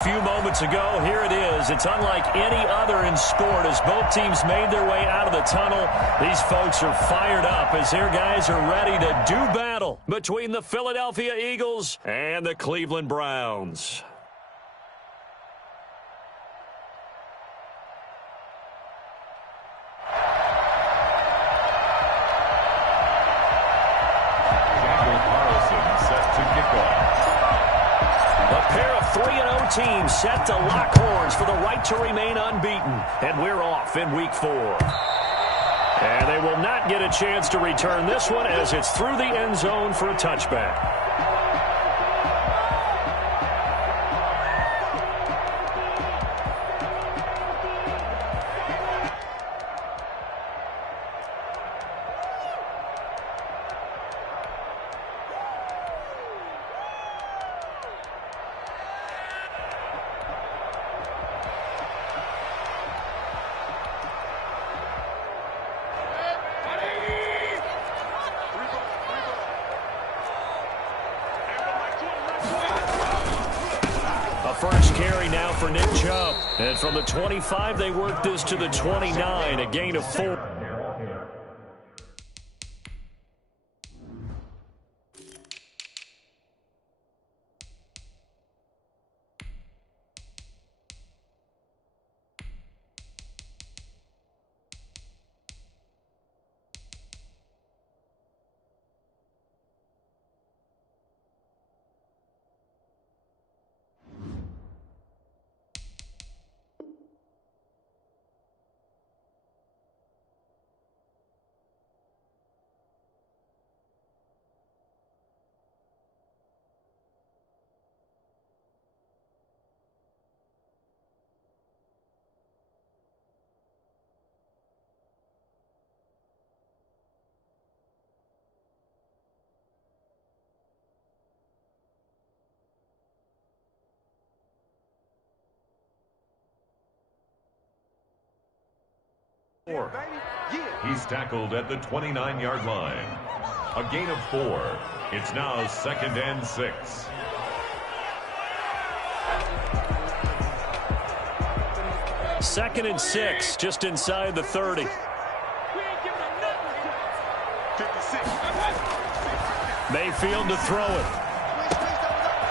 A few moments ago, here it is. It's unlike any other in sport as both teams made their way out of the tunnel. These folks are fired up as their guys are ready to do battle between the Philadelphia Eagles and the Cleveland Browns. Team set to lock horns for the right to remain unbeaten. And we're off in week 4. And they will not get a chance to return this one as it's through the end zone for a touchback. First carry now for Nick Chubb. And from the 25, they work this to the 29, a gain of 4. He's tackled at the 29-yard line. A gain of 4. It's now 2nd and 6. Second and 6, just inside the 30. Mayfield to throw it.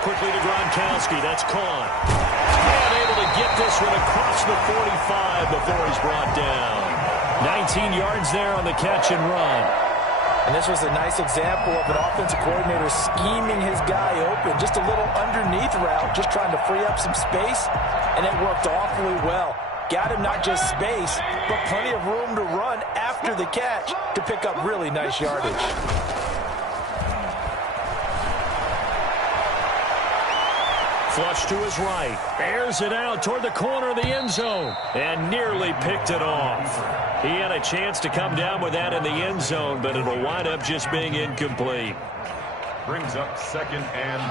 Quickly to Gronkowski. That's caught. And able to get this one across the 45 before he's brought down. 19 yards there on the catch and run. And this was a nice example of an offensive coordinator scheming his guy open. Just a little underneath route, just trying to free up some space, and it worked awfully well. Got him not just space, but plenty of room to run after the catch to pick up really nice yardage. Flush to his right. Airs it out toward the corner of the end zone. And nearly picked it off. He had a chance to come down with that in the end zone, but it'll wind up just being incomplete. Brings up 2nd and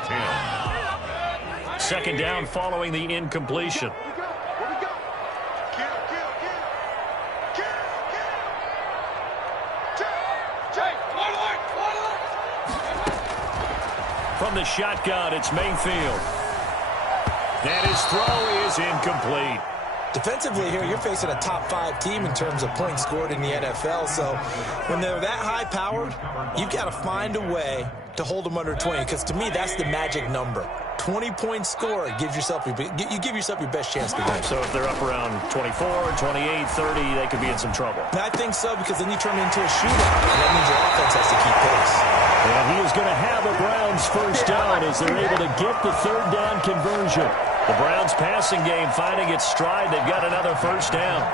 10. Second down following the incompletion. From the shotgun, it's Mayfield. And his throw is incomplete. Defensively here, you're facing a top 5 team in terms of points scored in the NFL. So when they're that high-powered, you've got to find a way to hold them under 20. Because to me, that's the magic number. 20-point score gives yourself you give yourself your best chance to win. So if they're up around 24, 28, 30, they could be in some trouble. I think so, because then you turn it into a shootout. And that means your offense has to keep pace. And he is going to have the Browns first down as they're able to get the third down conversion. The Browns passing game finding its stride. They've got another first down.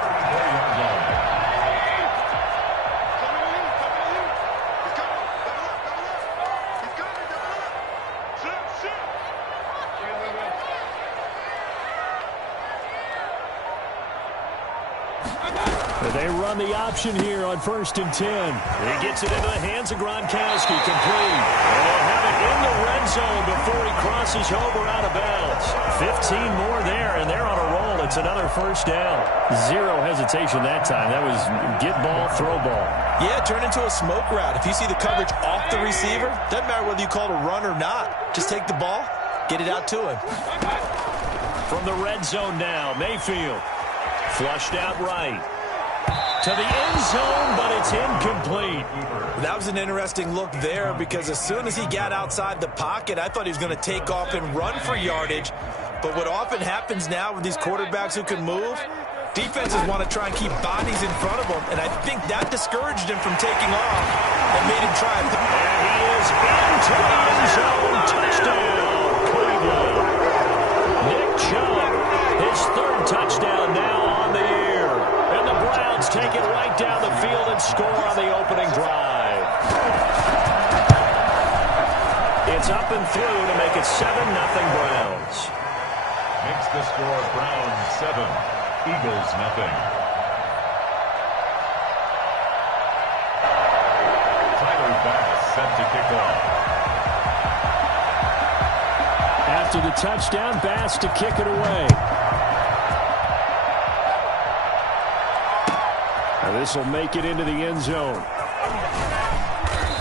They run the option here on 1st and 10. He gets it into the hands of Gronkowski, complete. And they'll have it in the red zone before he crosses over out of bounds. 15 more there, and they're on a roll. It's another first down. Zero hesitation that time. That was get ball, throw ball. Yeah, turn into a smoke route. If you see the coverage off the receiver, doesn't matter whether you call it a run or not. Just take the ball, get it out to him. From the red zone now, Mayfield. Flushed out right. To the end zone, but it's incomplete. That was an interesting look there because as soon as he got outside the pocket, I thought he was going to take off and run for yardage. But what often happens now with these quarterbacks who can move, defenses want to try and keep bodies in front of them, and I think that discouraged him from taking off and made him try. And he is into the end zone. Touchdown, Cleveland. Nick Chubb, his third touchdown now on the year. And the Browns take it right down the field and score on the opening drive. It's up and through to make it 7-0 Browns. Makes the score Browns 7, Eagles 0. Tyler Bass set to kick off. After the touchdown, Bass to kick it away. Now this will make it into the end zone.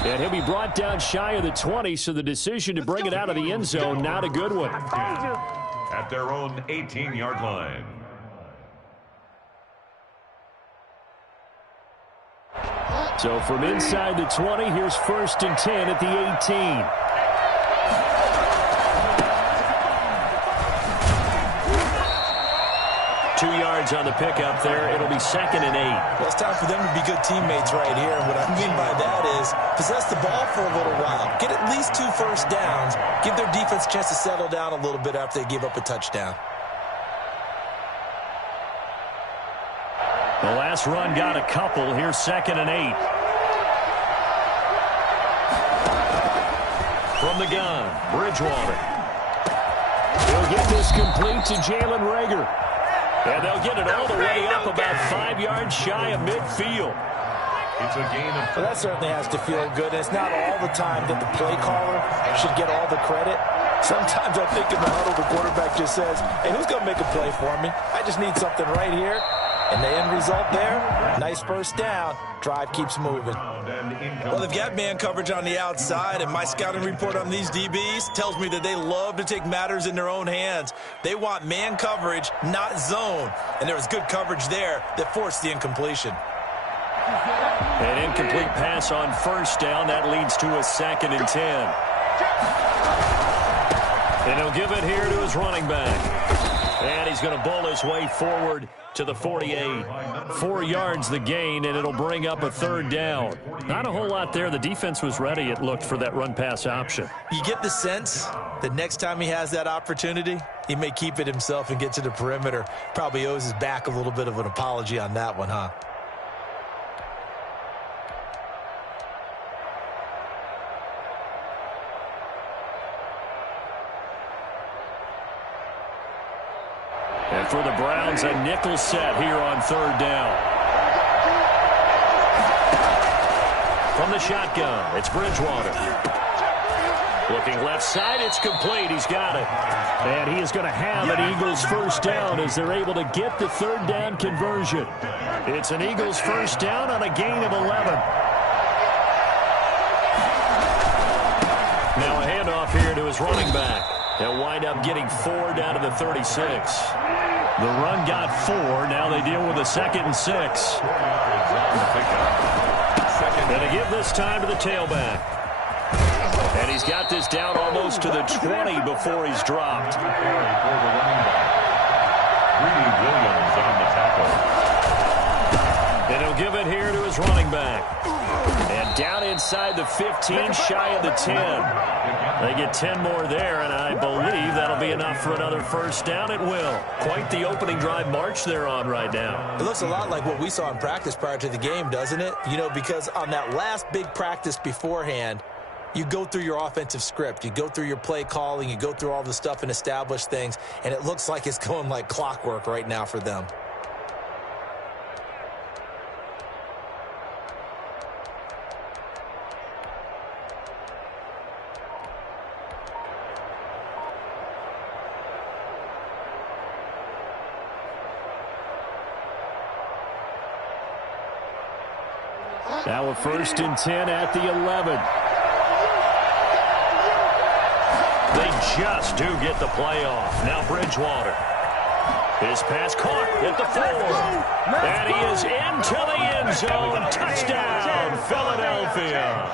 And he'll be brought down shy of the 20, so the decision to bring it out of the end zone, not a good one. At their own 18-yard line. So from inside the 20, here's 1st and 10 at the 18. 2 yards on the pickup there. It'll be 2nd and 8. Well, it's time for them to be good teammates right here. And what I mean by that is possess the ball for a little while. Get at least 2 first downs. Give their defense a chance to settle down a little bit after they give up a touchdown. The last run got a couple. Here's 2nd and 8. From the gun, Bridgewater. He'll get this complete to Jalen Reagor. And they'll get it all the way up about 5 yards shy of midfield. It's a gain of... Well, that certainly has to feel good. It's not all the time that the play caller should get all the credit. Sometimes I think in the huddle, the quarterback just says, hey, who's going to make a play for me? I just need something right here. And the end result there, nice first down. Drive keeps moving. Well, they've got man coverage on the outside, and my scouting report on these DBs tells me that they love to take matters in their own hands. They want man coverage, not zone. And there was good coverage there that forced the incompletion. An incomplete pass on first down. That leads to a 2nd and 10. And he'll give it here to his running back. And he's going to bowl his way forward to the 48. 4 yards the gain, and it'll bring up a 3rd down. Not a whole lot there. The defense was ready, it looked, for that run-pass option. You get the sense that next time he has that opportunity, he may keep it himself and get to the perimeter. Probably owes his back a little bit of an apology on that one, huh? And for the Browns, a nickel set here on 3rd down. From the shotgun, it's Bridgewater. Looking left side, it's complete. He's got it. And he is going to have an Eagles first down as they're able to get the 3rd down conversion. It's an Eagles first down on a gain of 11. Now a handoff here to his running back. They'll wind up getting 4 down to the 36. The run got 4. Now they deal with a 2nd and 6. And to give this time to the tailback. And he's got this down almost to the 20 before he's dropped. Greedy Williams on the tackle. And he'll give it here to his running back. And down inside the 15, shy of the 10. They get 10 more there, and I believe that'll be enough for another first down. It will. Quite the opening drive march they're on right now. It looks a lot like what we saw in practice prior to the game, doesn't it? You know, because on that last big practice beforehand, you go through your offensive script. You go through your play calling. You go through all the stuff and establish things, and it looks like it's going like clockwork right now for them. Now a 1st and 10 at the 11. They just do get the play off. Now Bridgewater. His pass caught at the 4. And he is into the end zone. Touchdown, Philadelphia.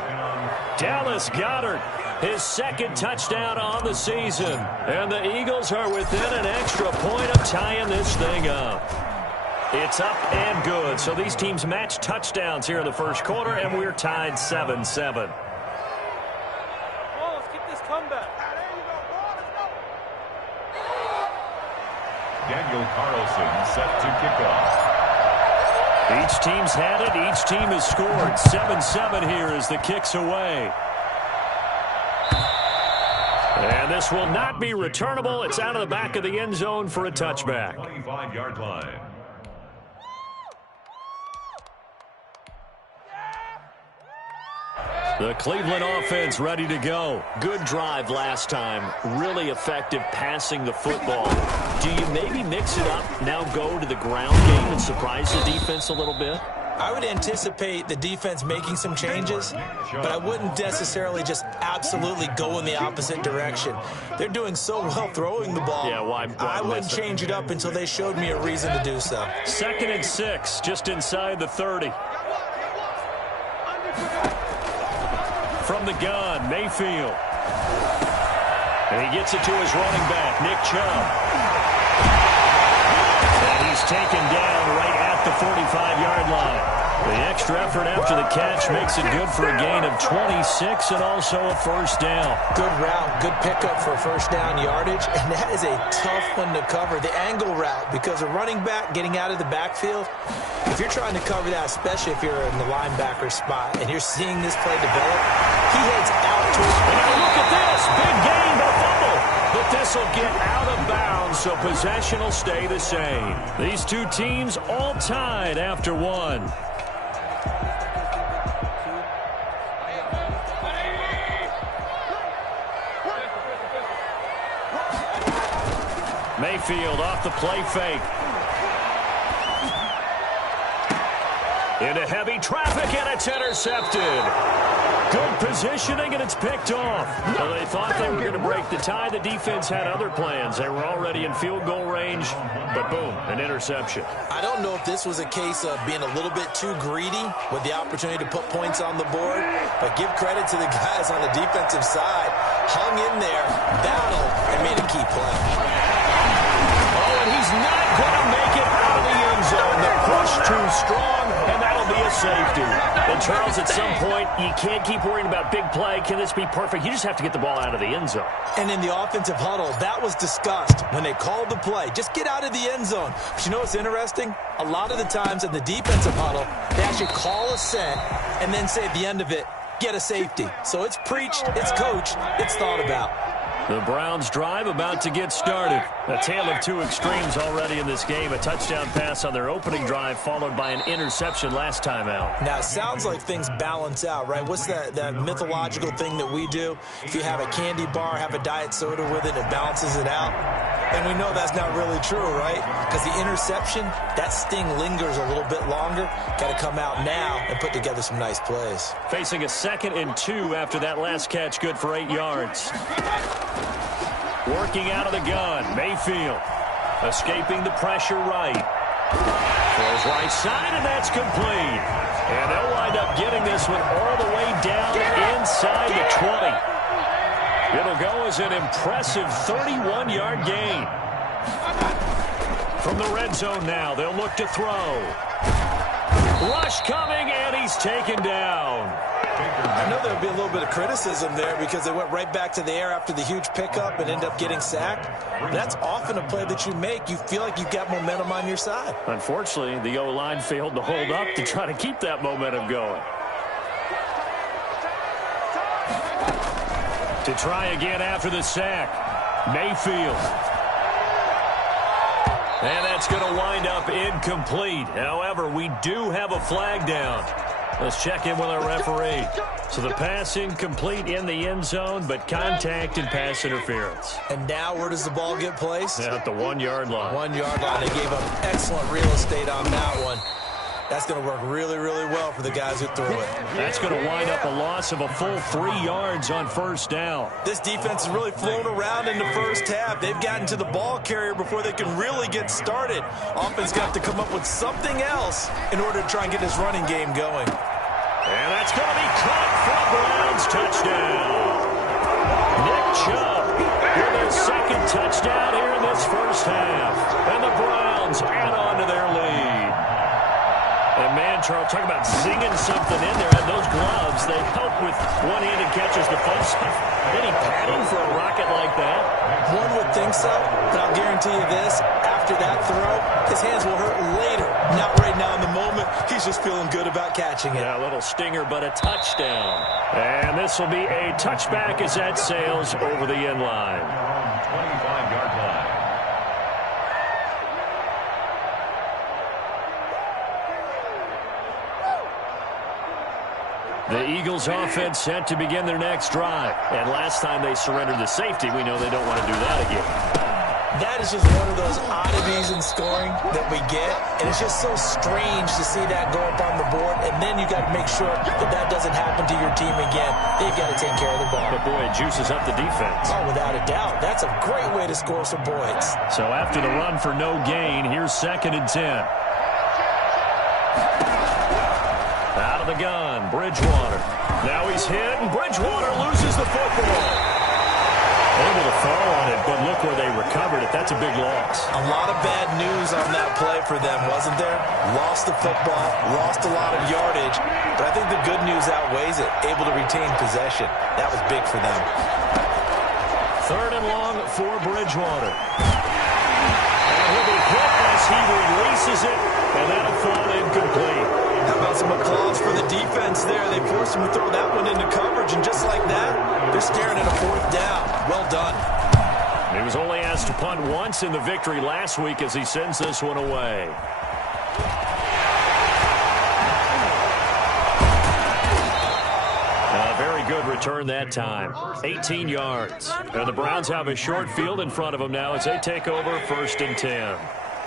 Dallas Goedert, his second touchdown on the season. And the Eagles are within an extra point of tying this thing up. It's up and good. So these teams match touchdowns here in the first quarter, and we're tied 7-7. Daniel Carlson set to kick off. Each team's had it. Each team has scored. 7-7 here as the kick's away. And this will not be returnable. It's out of the back of the end zone for a touchback. 25-yard line. The Cleveland offense ready to go. Good drive last time. Really effective passing the football. Do you maybe mix it up, now go to the ground game and surprise the defense a little bit? I would anticipate the defense making some changes, but I wouldn't necessarily just absolutely go in the opposite direction. They're doing so well throwing the ball. Yeah, why I wouldn't change it up until they showed me a reason to do so. 2nd and 6, just inside the 30. From the gun, Mayfield. And he gets it to his running back, Nick Chubb. And he's taken down right at the 45-yard line. The extra effort after the catch makes it good for a gain of 26 and also a first down. Good route, good pickup for first down yardage, and that is a tough one to cover. The angle route, because a running back getting out of the backfield, if you're trying to cover that, especially if you're in the linebacker spot and you're seeing this play develop, he heads out to his... And now look at this, big gain, but a fumble. But this will get out of bounds, so possession will stay the same. These two teams all tied after one. Mayfield off the play fake. Into heavy traffic, and it's intercepted. Good positioning, and it's picked off. Well, they thought they were going to break the tie. The defense had other plans. They were already in field goal range, but boom, an interception. I don't know if this was a case of being a little bit too greedy with the opportunity to put points on the board, but give credit to the guys on the defensive side. Hung in there, battled, and made a key play. Oh, and he's not going to make it out of the end zone. The push too strong, and that'll be a safety. And Charles, at some point, you can't keep worrying about big play. Can this be perfect? You just have to get the ball out of the end zone. And in the offensive huddle, that was discussed when they called the play. Just get out of the end zone. But you know what's interesting? A lot of the times in the defensive huddle, they actually call a set and then say at the end of it, get a safety. So it's preached, it's coached, it's thought about. The Browns drive about to get started. A tale of two extremes already in this game. A touchdown pass on their opening drive followed by an interception last time out. Now, it sounds like things balance out, right? What's that mythological thing that we do? If you have a candy bar, have a diet soda with it, it balances it out. And we know that's not really true, right? Because the interception, that sting lingers a little bit longer. Got to come out now and put together some nice plays. Facing a 2nd and 2 after that last catch, good for 8 yards. Working out of the gun, Mayfield. Escaping the pressure right. Throws right side, and that's complete. And they'll wind up getting this one all the way down inside the 20. It'll go as an impressive 31-yard gain. From the red zone now, they'll look to throw. Rush coming, and he's taken down. I know there'll be a little bit of criticism there because they went right back to the air after the huge pickup and end up getting sacked. That's often a play that you make. You feel like you've got momentum on your side. Unfortunately, the O-line failed to hold up to try to keep that momentum going. To try again after the sack, Mayfield. And that's going to wind up incomplete. However, we do have a flag down. Let's check in with our referee. So the pass incomplete in the end zone, but contact and pass interference. And now where does the ball get placed? At the 1-yard line. 1-yard line. They gave up excellent real estate on that one. That's going to work really, really well for the guys who threw it. That's going to wind up a loss of a full 3 yards on first down. This defense has really flown around in the first half. They've gotten to the ball carrier before they can really get started. Offense got to come up with something else in order to try and get this running game going. And that's going to be caught for a Browns touchdown. Nick Chubb with his second touchdown here in this first half. And the Browns add on to their lead. And man, Charles, talk about zinging something in there. And those gloves, they help with one-handed catches, the fun stuff. Any padding for a rocket like that? One would think so, but I'll guarantee you this. After that throw, his hands will hurt later. Not right now in the moment. He's just feeling good about catching it. Yeah, a little stinger, but a touchdown. And this will be a touchback as that sails over the end line. 25-yard line. The Eagles offense set to begin their next drive. And last time they surrendered the safety, we know they don't want to do that again. That is just one of those oddities in scoring that we get. And it's just so strange to see that go up on the board. And then you got to make sure that that doesn't happen to your team again. They've got to take care of the ball. But boy, it juices up the defense. Oh, without a doubt. That's a great way to score some points. So after the run for no gain, here's 2nd and 10. Out of the gun, Bridgewater. Now he's hit, and Bridgewater loses the football. Able to fall on it, but look where they recovered it. That's a big loss. A lot of bad news on that play for them, wasn't there? Lost the football, lost a lot of yardage, but I think the good news outweighs it. Able to retain possession. That was big for them. 3rd and long for Bridgewater. And he'll be hit as he releases it, and that'll fall incomplete. How about some applause for the defense there? They forced him to throw that one into coverage, and just like that, they're staring at a 4th down. Well done. He was only asked to punt once in the victory last week as he sends this one away. A very good return that time. 18 yards. And the Browns have a short field in front of them now as they take over 1st and 10.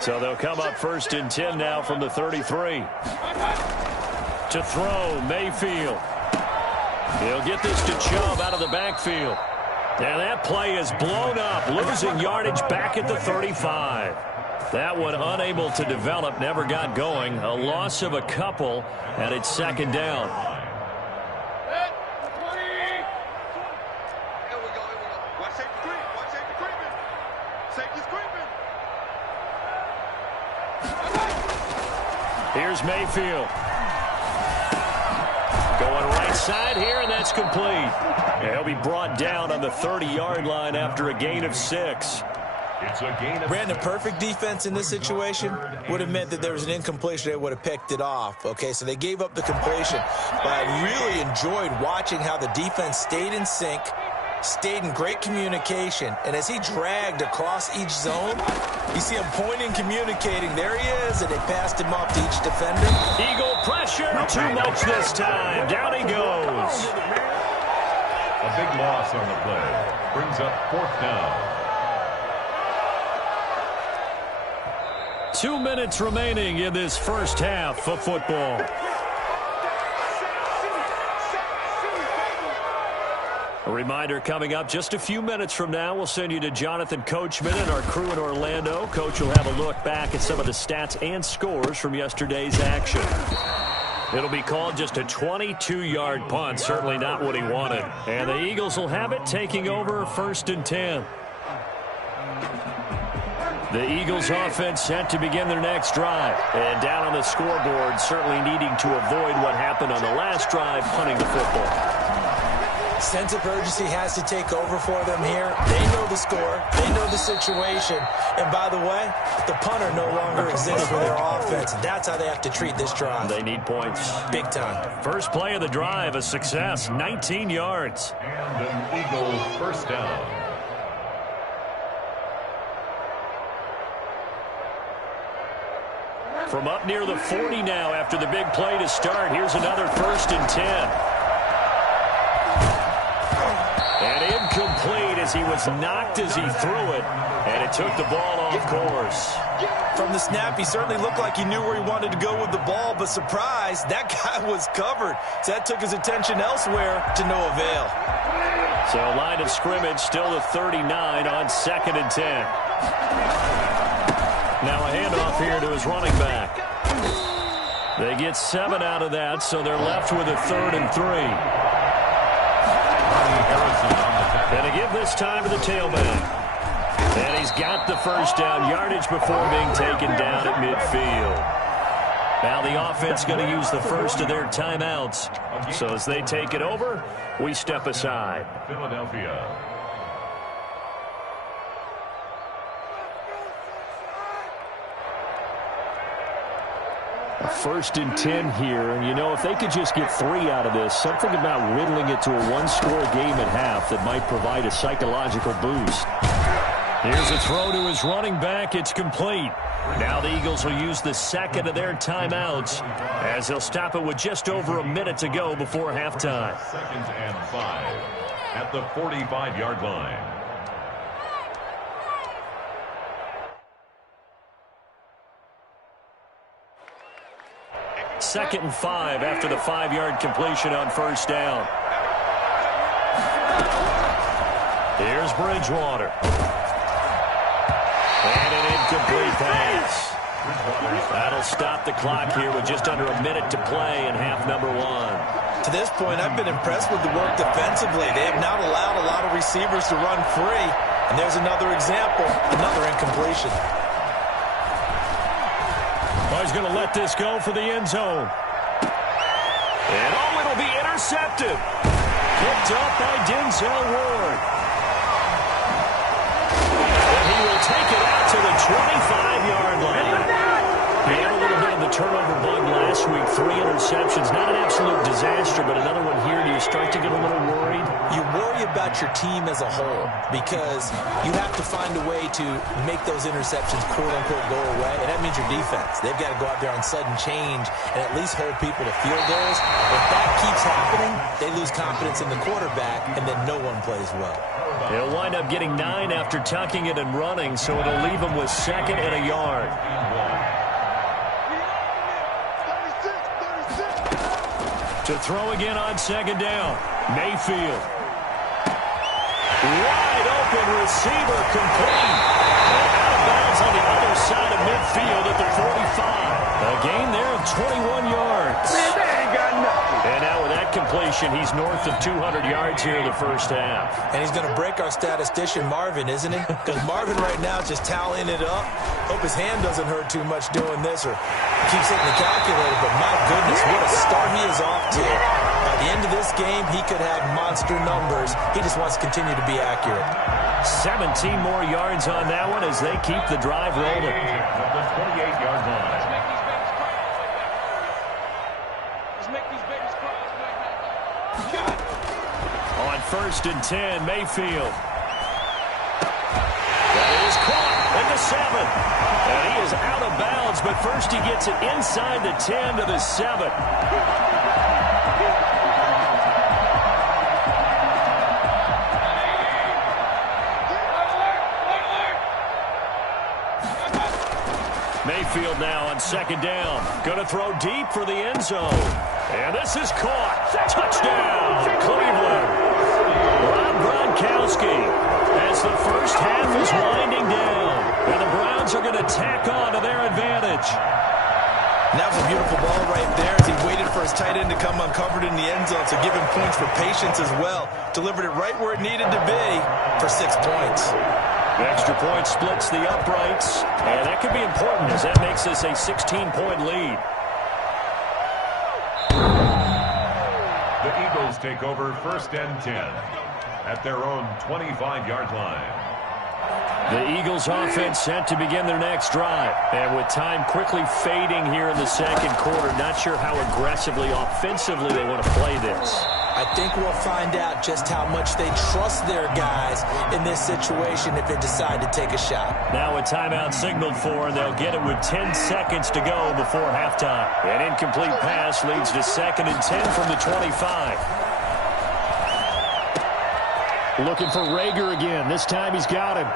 So they'll come up 1st and 10 now from the 33. To throw, Mayfield. He'll get this to Chubb out of the backfield. And that play is blown up, losing yardage back at the 35. That one unable to develop, never got going. A loss of a couple, and it's 2nd down. Here's Mayfield. Going right side here, and that's complete. And he'll be brought down on the 30-yard line after a gain of 6. It's a gain of Brandon, perfect defense in this situation would have meant that there was an incompletion. They would have picked it off. Okay, so they gave up the completion. But I really enjoyed watching how the defense stayed in sync, stayed in great communication, and as he dragged across each zone, you see him pointing, communicating. There he is, and they passed him off to each defender. Eagle pressure, too much this time. Down he goes. a big loss on the play. Brings up 4th down. 2 minutes remaining in this first half of football. A reminder coming up just a few minutes from now, we'll send you to Jonathan Coachman and our crew in Orlando. Coach will have a look back at some of the stats and scores from yesterday's action. It'll be called just a 22-yard punt, certainly not what he wanted. And the Eagles will have it, taking over 1st and 10. The Eagles offense set to begin their next drive. And down on the scoreboard, certainly needing to avoid what happened on the last drive, punting the football. Sense of urgency has to take over for them here. They know the score. They know the situation. And by the way, the punter no longer exists for their offense. That's how they have to treat this drive. They need points. Big time. First play of the drive, a success, 19 yards. And an Eagle first down. From up near the 40 now after the big play to start. Here's another 1st and 10. And incomplete as as he was knocked as he threw it, and it took the ball off course. From the snap, he certainly looked like he knew where he wanted to go with the ball, but surprise, that guy was covered. So that took his attention elsewhere to no avail. So line of scrimmage still at 39 on 2nd and 10. Now a handoff here to his running back. They get 7 out of that, so they're left with a 3rd and 3. And to give this time to the tailback. And he's got the first down yardage before being taken down at midfield. Now the offense going to use the first of their timeouts. So as they take it over, we step aside. Philadelphia. A 1st and 10 here, and you know, if they could just get 3 out of this, something about whittling it to a one-score game at half that might provide a psychological boost. Here's a throw to his running back. It's complete. Now the Eagles will use the second of their timeouts as they'll stop it with just over a minute to go before halftime. 2nd and 5 at the 45-yard line. Second and 5 after the 5-yard completion on first down. Here's Bridgewater. And an incomplete pass. That'll stop the clock here with just under a minute to play in half number 1. To this point, I've been impressed with the work defensively. They have not allowed a lot of receivers to run free. And there's another example, another incompletion. Well, he's going to let this go for the end zone. And oh, it'll be intercepted. Picked up by Denzel Ward. And he will take it out to the 25-yard line. He had a little bit of the turnover bug last week. 3 interceptions. Not an absolute disaster, but another one here. Do you start to get a little worried? You worry about your team as a whole because you have to find a way to make those interceptions, quote-unquote, go away, and that means your defense. They've got to go out there on sudden change and at least hold people to field goals. If that keeps happening, they lose confidence in the quarterback, and then no one plays well. He'll wind up getting 9 after tucking it and running, so it'll leave him with 2nd and a yard. To throw again on 2nd down. Mayfield. Wide open receiver complete. And out of bounds on the other side of midfield at the 45. A gain there of 21 yards. Man, they ain't got nothing. And now with that completion, he's north of 200 yards here in the first half. And he's going to break our statistician Marvin, isn't he? Because Marvin right now is just tallying it up. Hope his hand doesn't hurt too much doing this or keeps hitting the calculator. But my goodness, what a start he is off to. By the end of this game, he could have monster numbers. He just wants to continue to be accurate. 17 more yards on that one as they keep the drive rolling. At the 28-yard line. On 1st and 10, Mayfield. That is caught at the 7. And he is out of bounds, but first he gets it inside the 10 to the 7. Mayfield now on 2nd down. Going to throw deep for the end zone. And this is caught. Touchdown, Cleveland. Rob Gronkowski as the first half is winding down. And the Browns are going to tack on to their advantage. And that was a beautiful ball right there as he waited for his tight end to come uncovered in the end zone. So give him points for patience as well. Delivered it right where it needed to be for 6 points. The extra point splits the uprights, and that could be important as that makes this a 16-point lead. The Eagles take over 1st and 10 at their own 25-yard line. The Eagles offense set to begin their next drive. And with time quickly fading here in the second quarter, not sure how aggressively, offensively they want to play this. I think we'll find out just how much they trust their guys in this situation if they decide to take a shot. Now a timeout signaled for, and they'll get it with 10 seconds to go before halftime. An incomplete pass leads to 2nd and 10 from the 25. Looking for Reagor again. This time he's got him.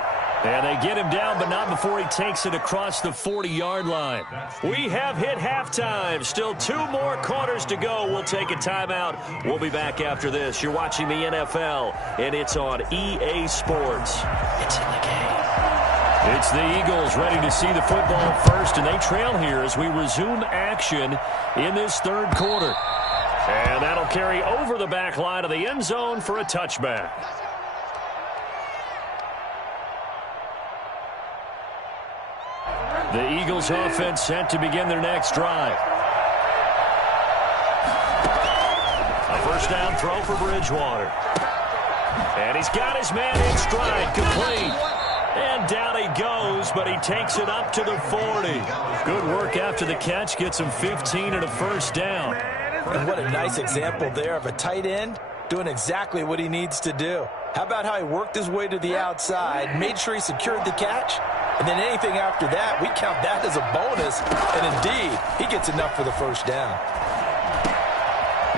And they get him down, but not before he takes it across the 40-yard line. We have hit halftime. Still 2 more quarters to go. We'll take a timeout. We'll be back after this. You're watching the NFL, and it's on EA Sports. It's in the game. It's the Eagles ready to see the football first, and they trail here as we resume action in this third quarter. And that'll carry over the back line of the end zone for a touchback. The Eagles offense set to begin their next drive. A first down throw for Bridgewater. And he's got his man in stride, complete. And down he goes, but he takes it up to the 40. Good work after the catch, gets him 15 and a first down. And what a nice example there of a tight end doing exactly what he needs to do. How about how he worked his way to the outside, made sure he secured the catch, and then anything after that, we count that as a bonus. And indeed, he gets enough for the first down.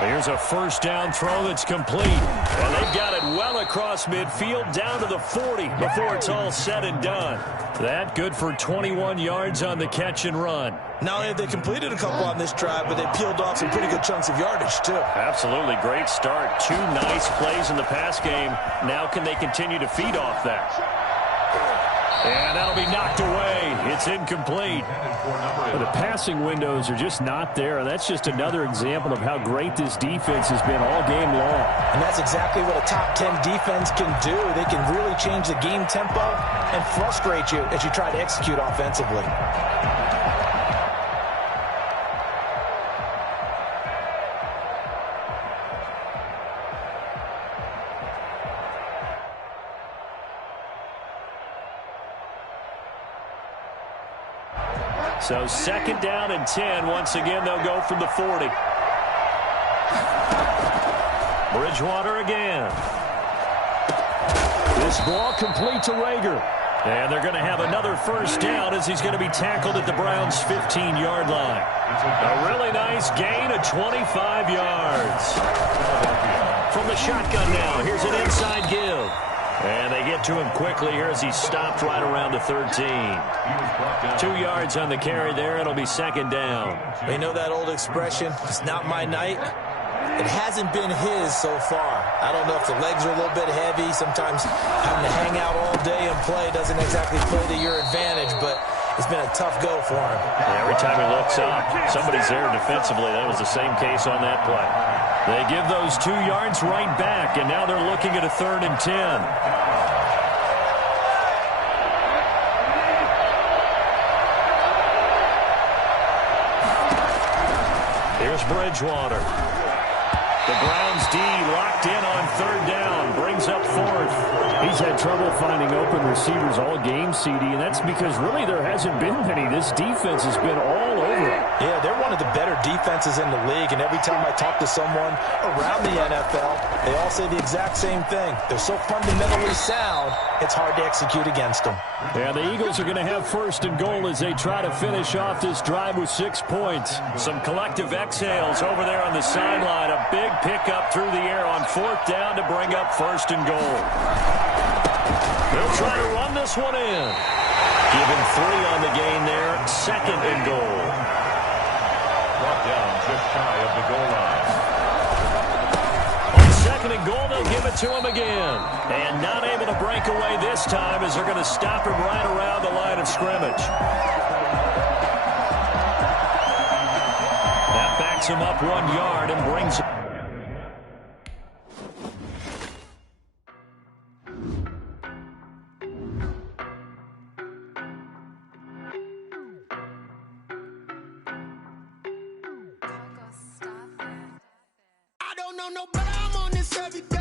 Here's a first down throw that's complete. And they've got it well across midfield down to the 40 before it's all said and done. That good for 21 yards on the catch and run. Not only have they completed a couple on this drive, but they peeled off some pretty good chunks of yardage, too. Absolutely. Great start. 2 nice plays in the pass game. Now can they continue to feed off that? And that'll be knocked away. It's incomplete. Well, the passing windows are just not there. And that's just another example of how great this defense has been all game long. And that's exactly what a top 10 defense can do. They can really change the game tempo and frustrate you as you try to execute offensively. So second down and 10. Once again, they'll go from the 40. Bridgewater again. This ball complete to Reagor. And they're going to have another first down as he's going to be tackled at the Browns' 15-yard line. A really nice gain of 25 yards. From the shotgun now, here's an inside give. And they get to him quickly here as he stopped right around the 13. 2 yards on the carry there. It'll be second down. You know that old expression, it's not my night? It hasn't been his so far. I don't know if the legs are a little bit heavy. Sometimes having to hang out all day and play doesn't exactly play to your advantage, but it's been a tough go for him. Yeah, every time he looks up, somebody's there defensively. That was the same case on that play. They give those 2 yards right back, and now they're looking at a 3rd and 10. Here's Bridgewater. The Browns D locked in on 3rd down, brings up 4th. He's had trouble finding open receivers all game, CD, and that's because really there hasn't been many. This defense has been all over it. Yeah, they're one of the better defenses in the league, and every time I talk to someone around the NFL, they all say the exact same thing. They're so fundamentally sound, it's hard to execute against them. Yeah, the Eagles are going to have 1st and goal as they try to finish off this drive with 6 points. Some collective exhales over there on the sideline. A big pickup through the air on 4th down to bring up 1st and goal. They'll try to run this one in. Given 3 on the gain there, 2nd and goal. Brought down just shy of the goal line. On 2nd and goal, they'll give it to him again. And not able to break away this time as they're going to stop him right around the line of scrimmage. That backs him up 1 yard and brings him. I don't know no better, I'm on this every day.